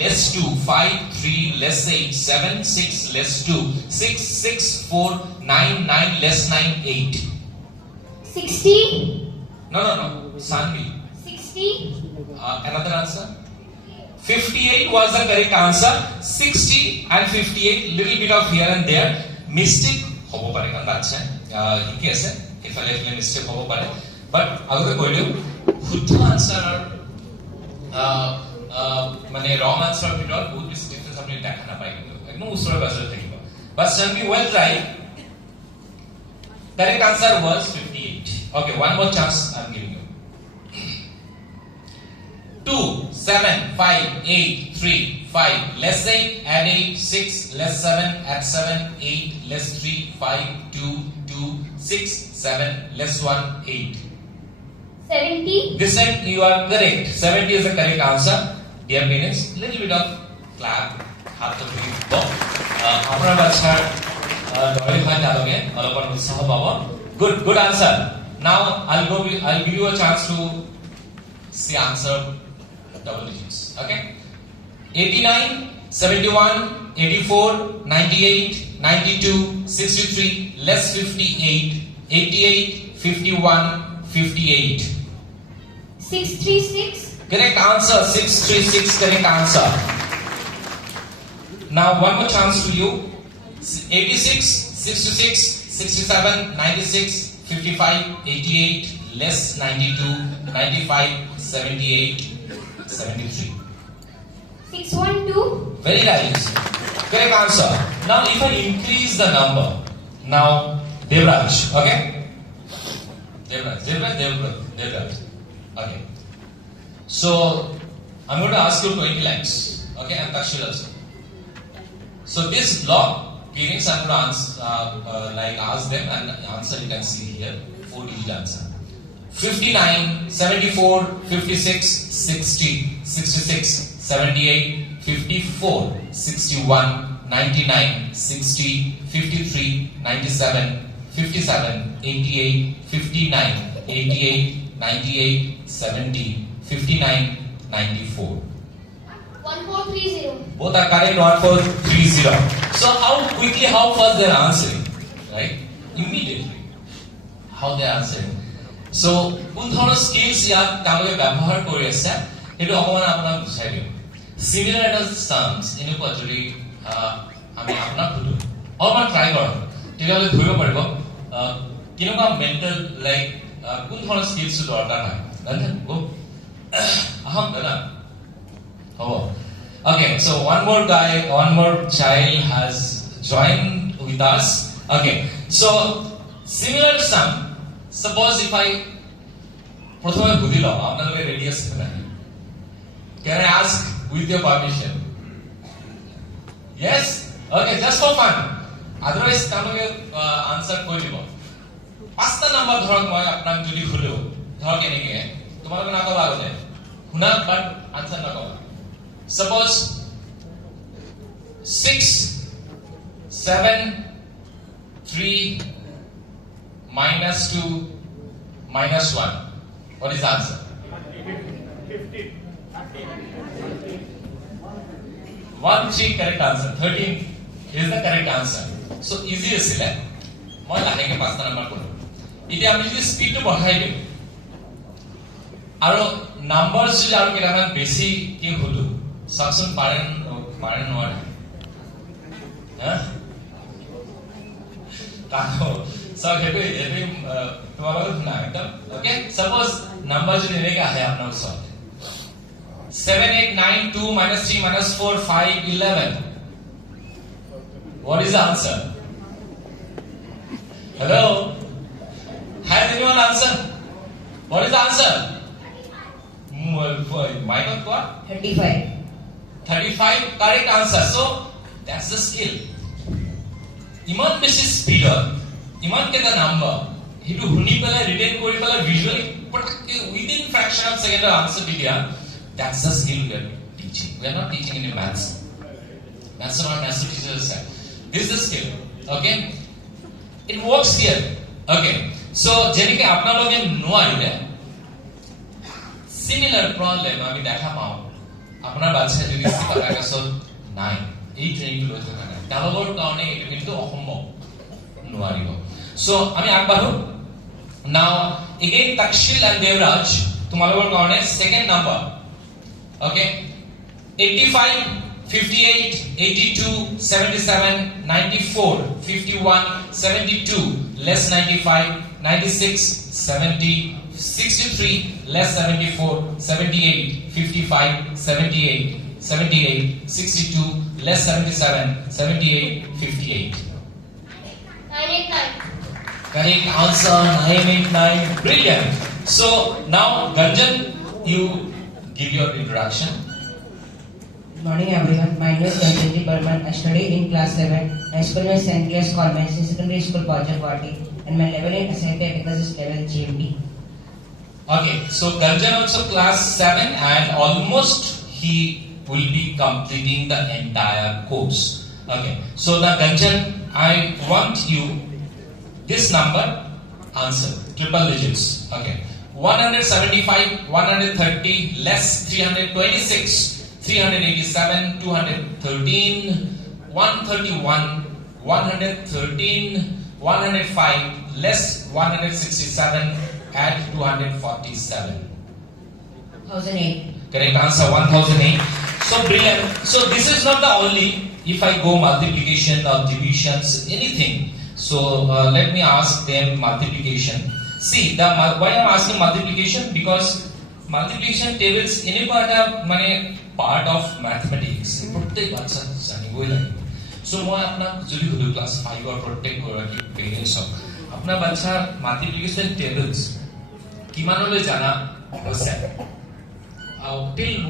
less 2, 5, 3, less 8, 7, 6, less 2, 6, 6, 4, 9, 9, less 9, 8. 60. No. Sanvi. 60. Another answer? 58 was the correct answer. 60 and 58, little bit of here and there. Mistake hobo pare kanta ache. Hiki ase. Ifale mistake hobo pare. But agote koilu শুদ্ধ answer মানে wrong answer ভিতৰত বহুত বেছি difference আপুনি দেখা নাপায় কিন্তু একদম উচৰে পাজৰে থাকিব but Sanvi well tried. Correct answer was 58. Okay, one more chance I'm giving you. 2, 7, 5, 8, 3, 5, less 8, add 8, 6, less 7, add 7, 8, less 3, 5, 2, 2, 6, 7, less 1, 8. 70. This time you are correct. 70 is the correct answer. Dear parents, little bit of clap. Hat to be book. Apnar bachar dori bhai taloge alopar utsah pabo. Good answer. Now I'll give you a chance to see answer double digits. Okay? 89, 71, 84, 98, 92, 63, less 58, 88, 51, 58. 636. Correct answer. 636 correct answer. Now one more chance to you. 86, 66, 67, 96, 55, 88, less 92, 95, 78, 73. 612. Very nice. Correct answer. Now if I increase the number. Now Devraj. Okay? Devraj. Okay. So I'm going to ask you 20 lines. Okay, and Takshil also. So this block, parents I'm going to ask them and answer you can see here. 4-digit answer. 59, 74, 56, 60, 66, 78, 54, 61, 99, 60, 53, 97, 57, 88, 59, 88, 98, 70, 59, 94. 1430. Both are correct. 1430. So how quickly, how fast they are answering, right? Immediately. How they are answering. So কোন ধৰণৰ skills ইয়াত তেওঁলোকে ব্যৱহাৰ কৰি আছে সেইটো অকমান আপোনাক বুজাই দিম সিমিলাৰ এটা সামস এনেকুৱা যদি আমি আপোনাক সুধো অলপমান ট্ৰাই কৰক তেতিয়াহ'লে ধৰিব পাৰিব কেনেকুৱা মেণ্টেল লাইক কোন ধৰণৰ স্কিলস দৰকাৰ হয় গো আহম দাদা হ'ব okay so one more child has joined with us okay so similar sum suppose if I প্রথমে বুঝি লও আপনাদের রেডি আছে না can I ask with your permission yes okay just for fun otherwise তোমাকে আনসার কৰি দিব পাঁচটা নাম্বার ধৰক মই আপোনাক যদি খুলো ধৰক এনেকে তোমালোকে না কবা আগতে শুনা বাট আনসার না কবা suppose 6 7 3 minus 2 minus 1 what is the answer 15 1 3 correct answer 13 is the correct answer so easy asile মই লাহেকে পাঁচটা নাম্বার করব এটা আমি যদি স্পিড তো বঢ়াই দিম আৰু নাম্বাৰস যদি আৰু কেইটামান বেছি কি হলো সাকসন পারেন নোৱাৰে হা কাকো সব হেবে তোমালোকে শুনা একদম ওকে সাপোজ নাম্বার যদি এনেকে আহে আপোনাৰ ওচৰত 7 8 9 2 minus 3 minus 4 5 11 what is the answer hello has anyone answer what is the answer my god what 35 correct answer so that's the skill ইমান বেছি স্পিডত ইমান কেটা নাম্বার হেতু শুনি পেলাই ৰিটেন কৰি পেলাই ভিজুৱেলি পটকে within fraction of second answer দি দিয়া that's the skill we are teaching we are not teaching any maths that's what maths teachers say this is the skill okay it works here okay so যেনেকে আপোনালোকে নোৱাৰিলে similar problem আমি দেখা পাওঁ আপোনাৰ বাচ্চা যদি চিকাগাছত নাই এই ট্ৰেইনিংটো লৈ থকা নাই তেওঁলোকৰ কাৰণে এইটো কিন্তু অসম্ভৱ নোৱাৰিব সো আমি আগবাঢ়ো নাও এগেইন তাকশিল এণ্ড দেৱৰাজ তোমালোকৰ কাৰণে second number okay 85 58 82 77 94 51 72 less 95 96 70 63 less 74 78 55 78 78 62 less 77 78 58 989. correct answer 989 brilliant so now Ganjan you give your introduction. Good morning everyone. My name is Ganjan Burman. I study in class 7. I school my St. Clair's Convent in secondary school Pajarwati and my level in SIP because is level GMP. Okay, so Ganjan also class 7 and almost he will be completing the entire course. Okay, so now Ganjan, I want you this number answer triple digits. Okay, 175, 130 less 326, 387, 213, 131, 113, 105 less 167 add 247. 1008. Correct answer 1008. So brilliant. So this is not the only. If I go multiplication or divisions, anything. So let me ask them multiplication. See, why I'm asking multiplication because multiplication tables any part of mathematics. প্রত্যেক বাচ্চা জানিবই লাগিব so মই আপোনাক যদি হলো class 5 or প্রত্যেক গৰাকী পেৰেন্টছ আপোনাৰ বাচ্চাৰ মাল্টিপ্লিকেশন টেবলস কিমানলৈ জানা হৈছে till